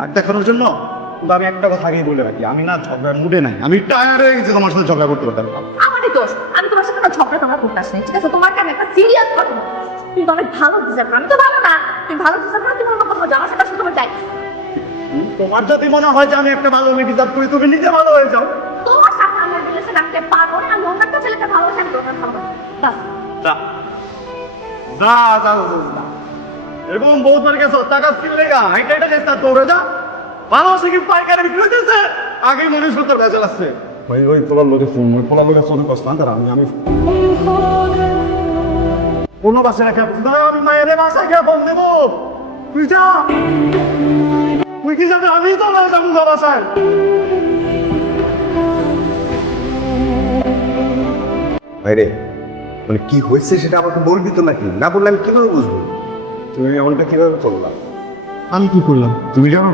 আর দেখানোর জন্য। কিন্তু আমি একটা কথা আগেই বলে রাখি, আমি না ঝগড়ার মুডে নাই, আমি টায়ার হয়ে গেছি তোমার সাথে ঝগড়া করতে পারতাম। আমারই দোষ, আমি তোমার সাথে ঝগড়া টগড়া করতে আসছি, ঠিক আছে? তোমার কাছে একটা সিরিয়াস কথা, তুমি তো অনেক ভালো ডিজার্ভ, আমি তো ভালো না, তুমি ভালো ডিজার্ভ না, তুমি আমার কথা আমার সাথে আসলে তোমার চাই। তোমার যদি মনে হয় যে আমি একটা ভালো মেয়ে ডিজার্ভ করি, তুমি নিজে ভালো হয়ে যাও। তোমার সাথে আমার রিলেশন রাখতে পারবো না, আমি অন্য একটা ছেলেকে ভালোবাসি, আমি তোমার ভালো বাস। যা যা যা যা। এরকম বহুবার গেছো, টাকা কিনলে গা হাইটা হাইটা গেছে, তার দৌড়ে যা। ভালোবাসা কি পাইকারি বিক্রি হইতেছে? আগেই মনে সত্তর ভেজাল আসছে। ওই পোলার লোকে ফোন, ওই পোলার লোকে ফোন করছে না, আমি কোনো বাসে রেখে আমি মায়ের বাসায় গিয়ে ফোন দেবো। তুই যা, তুই কি যাবে? আমি তো না যাবো বাসায়। ভাইরে, মানে কি হয়েছে সেটা আমাকে বলবি তো নাকি? না বললে আমি কিভাবে বুঝবো? তুমি এমনটা কিভাবে করলাম? আমি কি করলাম তুমি জানো?